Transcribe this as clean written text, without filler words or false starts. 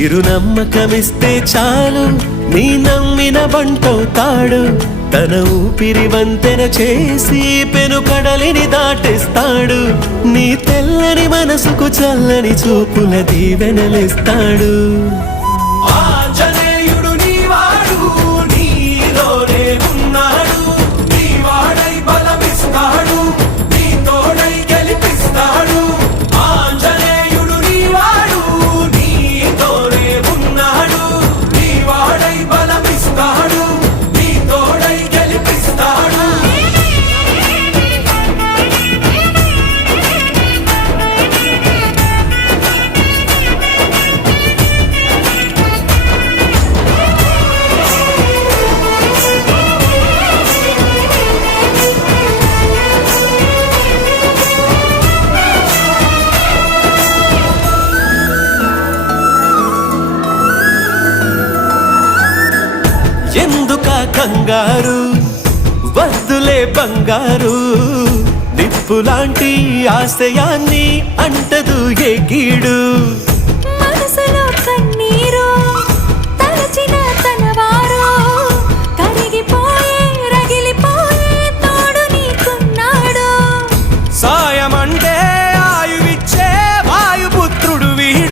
చిరునమ్మకమిస్తే చాలు నీ నమ్మిన బంటవుతాడు తన ఊపిరి వంతెన చేసి పెనుకడలిని దాటేస్తాడు నీ తెల్లని మనసుకు చల్లని చూపుల దీవెనలిస్తాడు ఆంజనేయుడు నీవాడు నీలోనే ఉన్నాడు నీవాడై బలమిస్తాడు నీ తోడై గెలిపిస్తాడు ఆంజనేయుడు నీవాడు నీతోనే ఉన్నాడు నీవాడై బలమిస్తాడు నీ తోడై గెలిపిస్తాడు ఎందుకా కంగారు వద్దులే బంగారు నిప్పులాంటి ఆశయాన్ని అంటదు ఏ కీడు